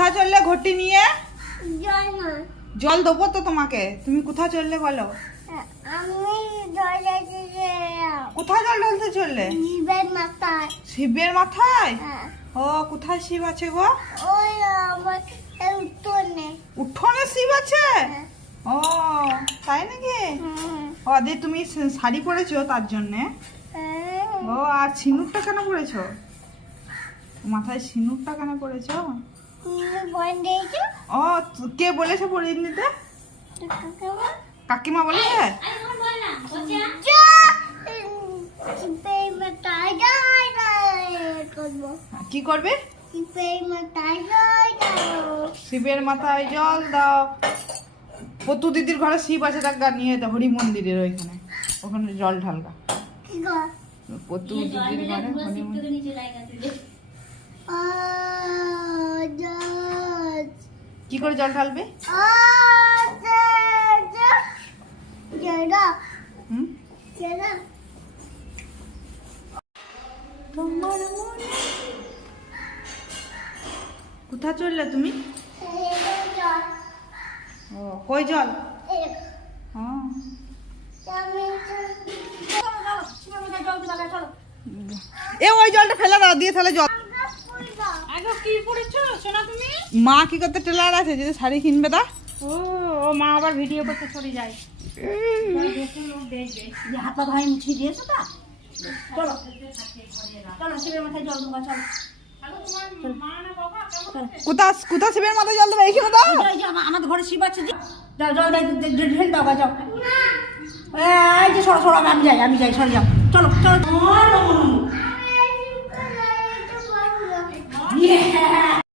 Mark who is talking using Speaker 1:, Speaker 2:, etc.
Speaker 1: কোথায় চললে ঘটি নিয়ে?
Speaker 2: জল
Speaker 1: দেবো তো তোমাকে। তুমি কোথায় চললে বলো?
Speaker 2: আমি জল যাচ্ছি
Speaker 1: কোথায় জল ঢালতে চললে?
Speaker 2: জীবের মাথায়।
Speaker 1: শিবের মাথায়?
Speaker 2: হ্যাঁ।
Speaker 1: ও কোথায় শিব আছে গো? উঠোনে। শিব আছে? ও তাই নাকি? ও দিয়ে তুমি শাড়ি পরেছো তার জন্যে? ও আর সিঁদুরটা কেন পরেছো? মাথায় সিঁদুরটা কেন পরেছো? ও কে বলেছে পরিয়ে নিতে কাকিমা বলেছে? কি করবে? শিবের মাথায় জল দাও। পতু দিদির ঘরে শিব আছে তার গা নিয়ে দাও হরি মন্দিরের ওইখানে। ওখানে জল ঢালবা
Speaker 2: কি
Speaker 1: পতু দিদির ঘরে হরি মন্দির কি করে জল ঢালবে? কোথায় চললে তুমি? ও, কই জল?
Speaker 2: এই
Speaker 1: এ, ওই জলটা ফেলে দাও, দিয়ে তাহলে জল মা কি করতে টেলার আছে? যদি শাড়ি কিনবে তা?
Speaker 3: ও ও মা আবার ভিডিও করতে চলে যায়। দেখে লোক যে হাত ধোয় মুছিয়ে দিয়েছ তা? চলো। চলো শিবের মাথায় জল দেবো চলো।
Speaker 1: কোথা কোথা শিবের মাথায় জল দেবে? এইখানে দাও।
Speaker 3: আমাদের ঘরে শিব আছে যে? যাও জল ঢেল দাও যাও এই যে সরো সরো আমি যাই আমি যাই সরে যাও। চলো চলো। Yeah!